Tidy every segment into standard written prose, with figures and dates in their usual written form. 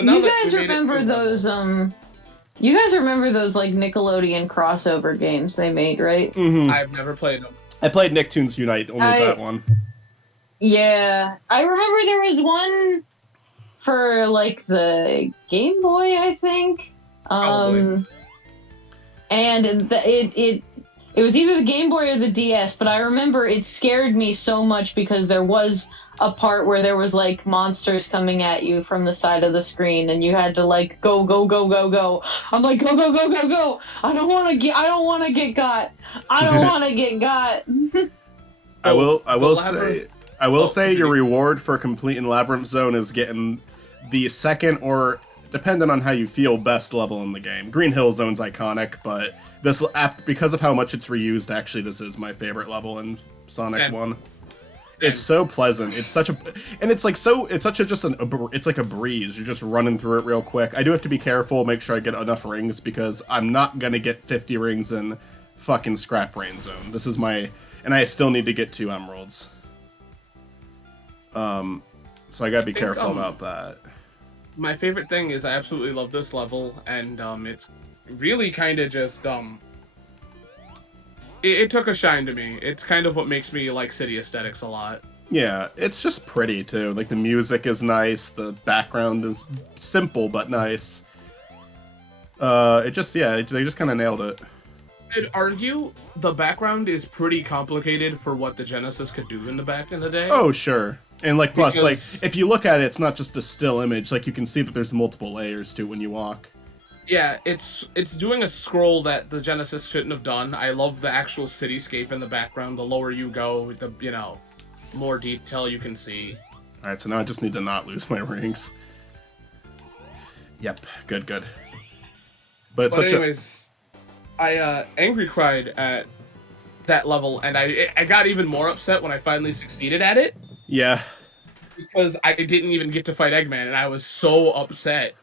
You guys remember those you guys remember those like Nickelodeon crossover games they made, right? Mm-hmm. I've never played them. I played Nicktoons Unite, only that one. Yeah, I remember there was one for like the Game Boy, I think. And it was either the Game Boy or the DS, but I remember it scared me so much because there was a part where there was like monsters coming at you from the side of the screen, and you had to like go. I'm like go. I don't want to get got. I don't want to get got. I will say your reward for completing Labyrinth Zone is getting the second, or depending on how you feel, best level in the game. Green Hill Zone's iconic, but this, because of how much it's reused, actually this is my favorite level in Sonic 1. It's so pleasant. It's such a, and it's like it's like a breeze. You're just running through it real quick. I do have to be careful, make sure I get enough rings, because I'm not gonna get 50 rings in fucking Scrap Brain Zone. This is my, and I still need to get 2 emeralds. So I gotta be careful about that. My favorite thing is I absolutely love this level, and it's really kind of just it took a shine to me. It's kind of what makes me like city aesthetics a lot. Yeah, it's just pretty too. Like the music is nice, the background is simple but nice. They just kind of nailed it. I'd argue the background is pretty complicated for what the Genesis could do in the back in the day. Oh, sure. And like plus like if you look at it, it's not just a still image. Like you can see that there's multiple layers to it when you walk. Yeah, it's doing a scroll that the Genesis shouldn't have done. I love the actual cityscape in the background. The lower you go, the more detail you can see. All right, so now I just need to not lose my rings. Yep, good. But anyways, I angry cried at that level, and I got even more upset when I finally succeeded at it. Yeah. Because I didn't even get to fight Eggman, and I was so upset.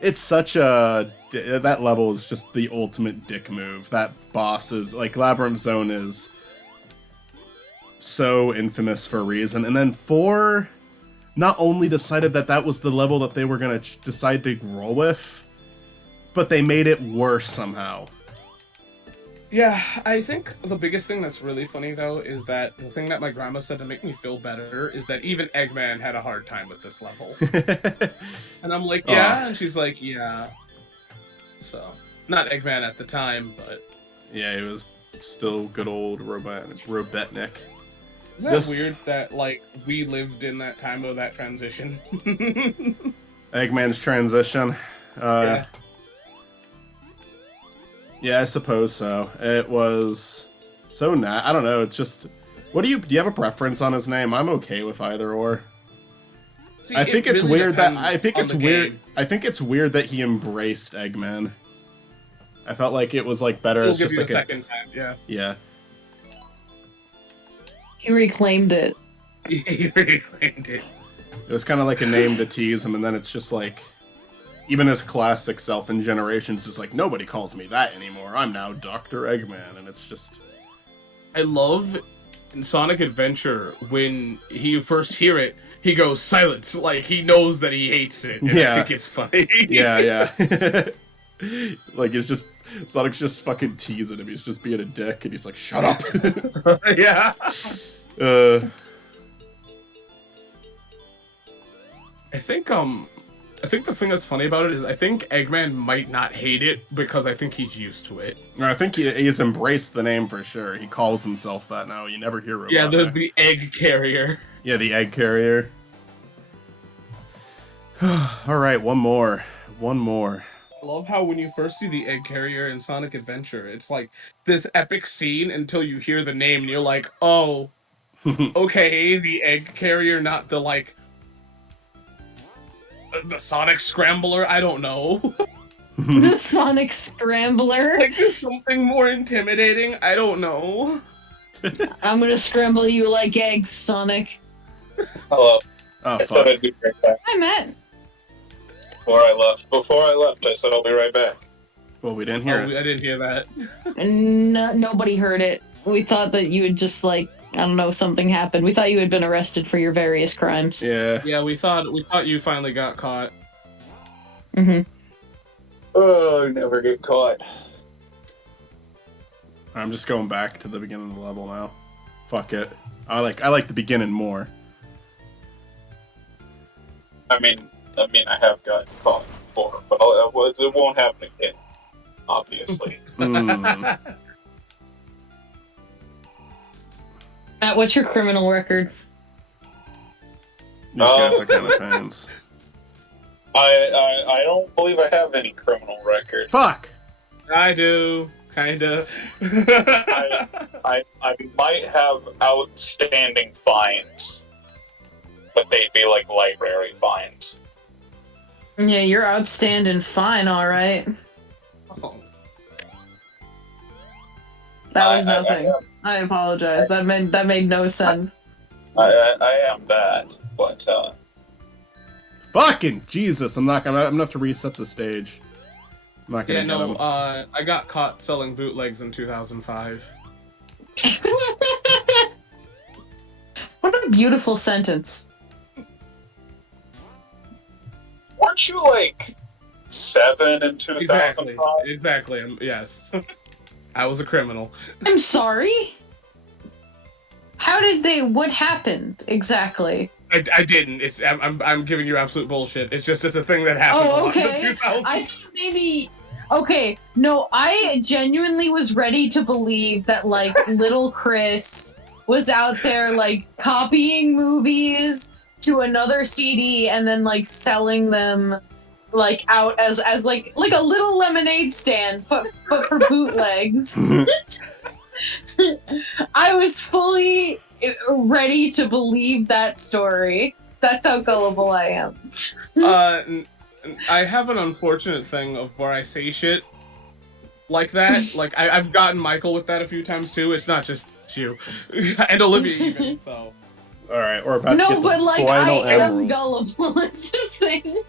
It's such a... That level is just the ultimate dick move. That boss is... Like, Labyrinth Zone is so infamous for a reason. And then 4 not only decided that was the level that they were going to decide to roll with, but they made it worse somehow. Yeah, I think the biggest thing that's really funny, though, is that the thing that my grandma said to make me feel better is that even Eggman had a hard time with this level. And I'm like, yeah? And she's like, yeah. So, not Eggman at the time, but... Yeah, it was still good old Robotnik. Isn't that weird that, like, we lived in that time of that transition? Eggman's transition. Yeah. Yeah, I suppose so. It was so I don't know, it's just... do you have a preference on his name? I'm okay with either or. See, I think it's weird that... I think it's weird that he embraced Eggman. I felt like it was like better. We'll it's give just you like a second time, yeah. Yeah. He reclaimed it. He reclaimed it. It was kind of like a name to tease him, and then it's just like... Even his classic self in Generations is like, nobody calls me that anymore. I'm now Dr. Eggman, and it's just... I love in Sonic Adventure when you first hear it, he goes silence, like he knows that he hates it. And I think it's funny. Yeah. Like it's just Sonic's just fucking teasing him. He's just being a dick, and he's like, "Shut up." Yeah. I think the thing that's funny about it is I think Eggman might not hate it because I think he's used to it. I think he's embraced the name for sure. He calls himself that now. You never hear Robotnik. Yeah, there's the egg carrier. Yeah, the egg carrier. Alright, one more. I love how when you first see the egg carrier in Sonic Adventure, it's like this epic scene until you hear the name and you're like, oh, okay, the egg carrier, not the like... The Sonic Scrambler? I don't know. The Sonic Scrambler? Like, there's something more intimidating? I don't know. I'm gonna scramble you like eggs, Sonic. Hello. Oh, I said I'd be right back. Hi, Matt. Before I left, I said I'll be right back. Well, we didn't hear it. I didn't hear that. And nobody heard it. We thought that you would just, like, I don't know, something happened. We thought you had been arrested for your various crimes. Yeah. Yeah, we thought you finally got caught. Mm-hmm. Oh, never get caught. I'm just going back to the beginning of the level now. Fuck it. I like the beginning more. I mean, I have gotten caught before, but it won't happen again. Obviously. Mm. Matt, what's your criminal record? These guys are kind of fans. I don't believe I have any criminal record. Fuck! I do, kinda. I might have outstanding fines, but they'd be like library fines. Yeah, you're outstanding fine, alright. Oh. That was nothing. I apologize. That made no sense. I am that, but Fucking Jesus! I'm gonna have to reset the stage. I'm not gonna Yeah, get no, him. I got caught selling bootlegs in 2005. What a beautiful sentence. weren't you like 7 in 2005? Exactly. Yes. I was a criminal. I'm sorry? What happened exactly? I didn't. I'm giving you absolute bullshit. It's a thing that happened a Oh, lot in the okay. 2000s. I thought maybe. Okay, no, I genuinely was ready to believe that, like, little Chris was out there, like, copying movies to another CD and then, like, selling them, like, out as like a little lemonade stand, but for bootlegs. I was fully ready to believe that story. That's how gullible I am. I have an unfortunate thing of where I say shit like that. Like I've gotten Michael with that a few times too. It's not just you and Olivia even. So All right, we're about to No, get the but like final I am emerald. gullible. It's the thing.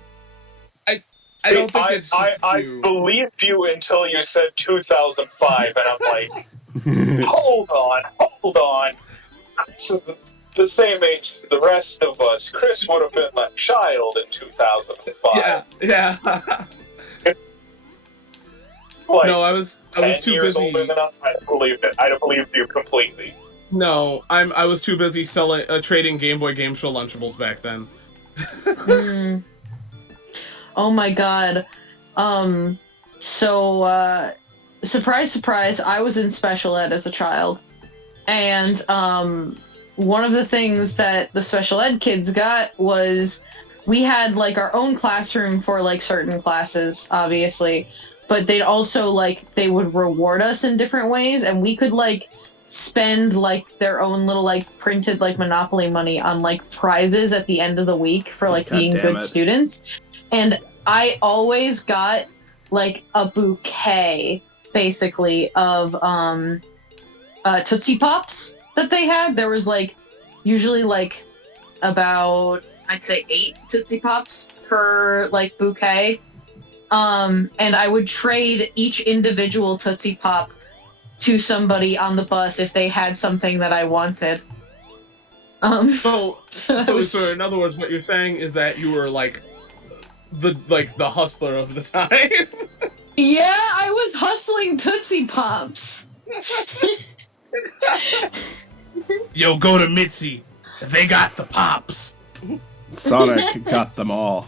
I don't think it's just I you. believed you until you said 2005, and I'm like, hold on. This is the same age as the rest of us. Chris would have been a child in 2005. Yeah. Like, No, I was 10 too years busy. older than us. I believed it. I believed you completely. No, I was too busy trading Game Boy games for Lunchables back then. Mm. Oh my god. So surprise, surprise, I was in special ed as a child. And one of the things that the special ed kids got was we had like our own classroom for like certain classes, obviously, but they'd also like they would reward us in different ways, and we could like spend like their own little like printed like Monopoly money on like prizes at the end of the week for like God being damn good it. students. And I always got like a bouquet basically of Tootsie Pops that they had. There was like usually like about I'd say 8 Tootsie Pops per like bouquet. And I would trade each individual Tootsie Pop to somebody on the bus if they had something that I wanted. So in other words, what you're saying is that you were like the hustler of the time. Yeah, I was hustling Tootsie Pops. Yo, go to Mitzi. They got the pops. Sonic got them all.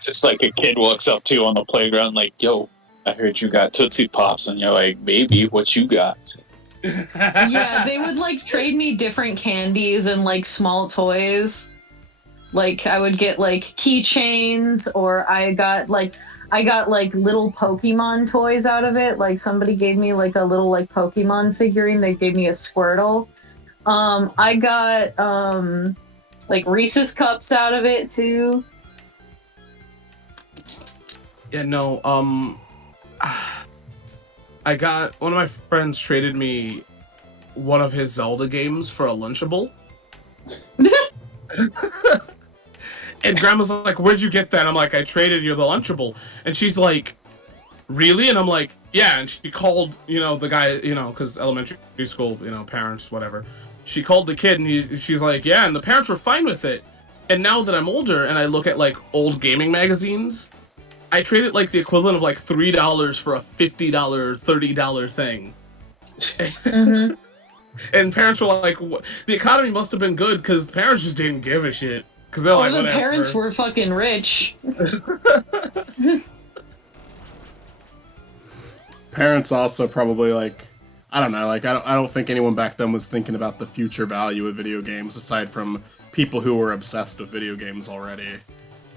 Just like a kid walks up to you on the playground, like, yo, I heard you got Tootsie Pops, and you're like, baby, what you got? Yeah, they would like trade me different candies and like small toys. Like I would get like keychains, or I got like little Pokemon toys out of it. Like somebody gave me like a little like Pokemon figurine. They gave me a Squirtle. I got like Reese's cups out of it too. Yeah, no, I got one of my friends traded me one of his Zelda games for a Lunchable. And Grandma's like, "Where'd you get that?" I'm like, "I traded you the Lunchable." And she's like, really? And I'm like, yeah. And she called, the guy, because elementary school, parents, whatever. She called the kid, and she's like, yeah, and the parents were fine with it. And now that I'm older and I look at like old gaming magazines, I traded like the equivalent of like $3 for a $50, $30 thing. Mm-hmm. And parents were like, the economy must have been good because the parents just didn't give a shit. Because they're Or like, the whatever. parents were fucking rich. Parents also probably like, I don't know, like I don't think anyone back then was thinking about the future value of video games aside from people who were obsessed with video games already.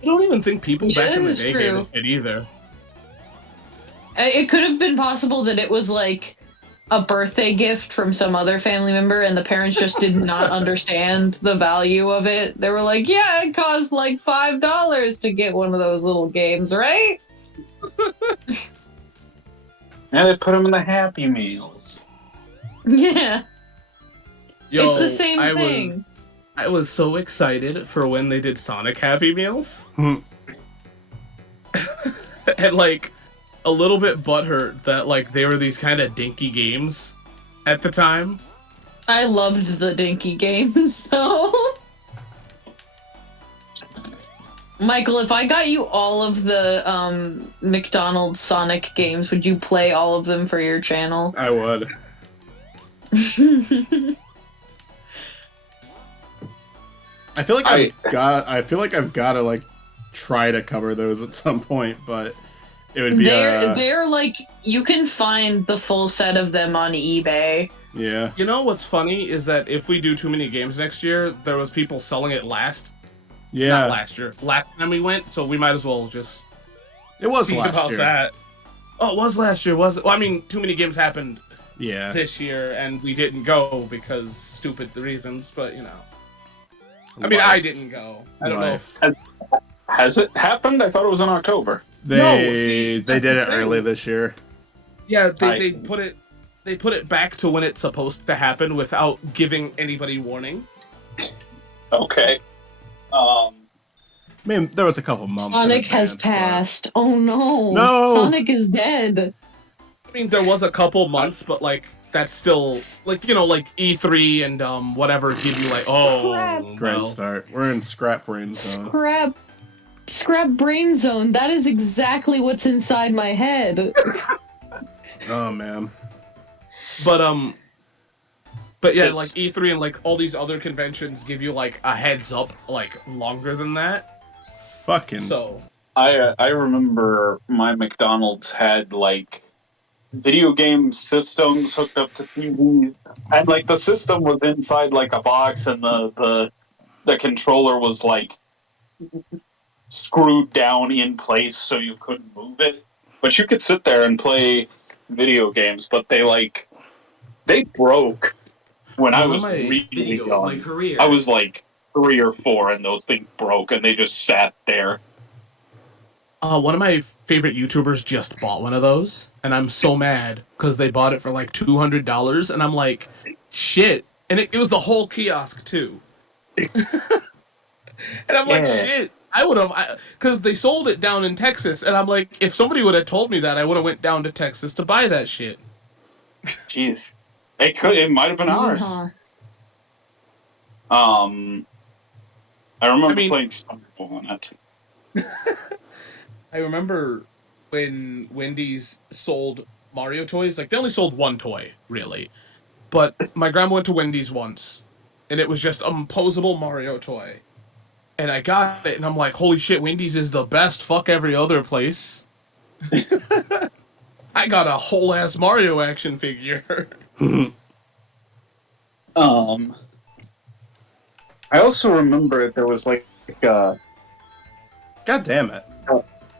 I don't even think people Yeah, back in the that is day true. gave a shit either. It could have been possible that it was like a birthday gift from some other family member and the parents just did not understand the value of it. They were like, yeah, it costs like $5 to get one of those little games, right? And they put them in the Happy Meals. Yeah. Yo, it's the same thing. I was so excited for when they did Sonic Happy Meals. Hmm. And like a little bit butthurt that like they were these kind of dinky games at the time. I loved the dinky games, though. Michael, if I got you all of the McDonald's Sonic games, would you play all of them for your channel? I would. I feel like I've got to like try to cover those at some point, but it would be they're like, you can find the full set of them on eBay. yeah. You know what's funny is that if we do too many games next year, there was people selling it last Yeah. last time we went, so we might as well just It was think last about year. that. Oh, it was last year, was it? Well, I mean, too many games happened Yeah. this year, and we didn't go because stupid reasons, but I mean, I didn't go. I don't know if... Has it happened? I thought it was in October. They see, they that's did the it thing. early this year. Yeah, I they see. put it back to when it's supposed to happen without giving anybody warning. Okay. I mean, there was a couple months. Sonic in has advance, but- passed. Oh no. No! Sonic is dead. I mean, there was a couple months, but like that's still like like E3 and whatever give you like Crap. Great well. start. We're in scrap brain zone. Scrap brain zone. That is exactly what's inside my head. Oh man. But yeah, like E3 and like all these other conventions give you like a heads up like longer than that. Fucking. So I remember my McDonald's had like video game systems hooked up to TVs, and like the system was inside like a box, and the controller was like screwed down in place so you couldn't move it. But you could sit there and play video games, but they broke when I was really young. my career. I was like 3 or 4, and those things broke, and they just sat there. One of my favorite YouTubers just bought one of those, and I'm so mad because they bought it for like $200, and I'm like, shit. And it was the whole kiosk too. And I'm like, Yeah. shit. I would have, because they sold it down in Texas, and I'm like, if somebody would have told me that, I would have went down to Texas to buy that shit. Jeez, it might have been ours. Uh-huh. I remember I mean- playing Thunderball on it. I remember when Wendy's sold Mario toys, like they only sold one toy, really. But my grandma went to Wendy's once, and it was just a posable Mario toy. And I got it, and I'm like, holy shit, Wendy's is the best, fuck every other place. I got a whole ass Mario action figure. I also remember there was like God damn it.